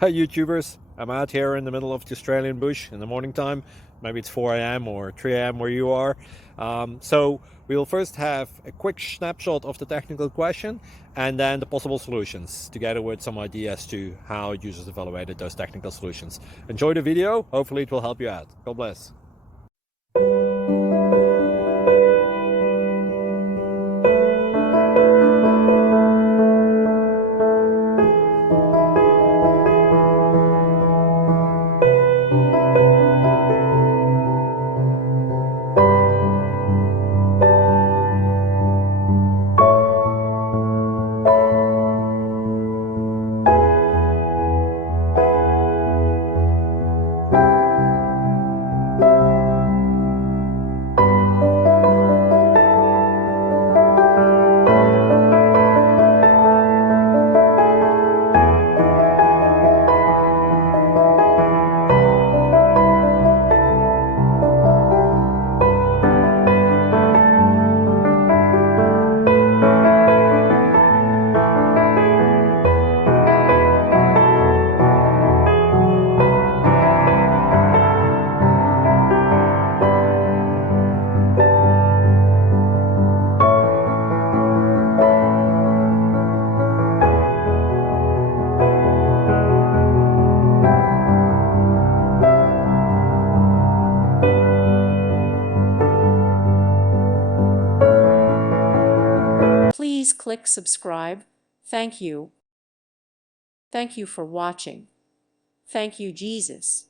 Hi YouTubers, I'm out here in the middle of the Australian bush in the morning time. Maybe it's 4 a.m. or 3 a.m. where you are. So we'll first have a quick snapshot of the technical question and then the possible solutions, together with some ideas to how users evaluated those technical solutions. Enjoy the video, hopefully it will help you out. God bless. Please click subscribe. Thank you. Thank you for watching. Thank you, Jesus.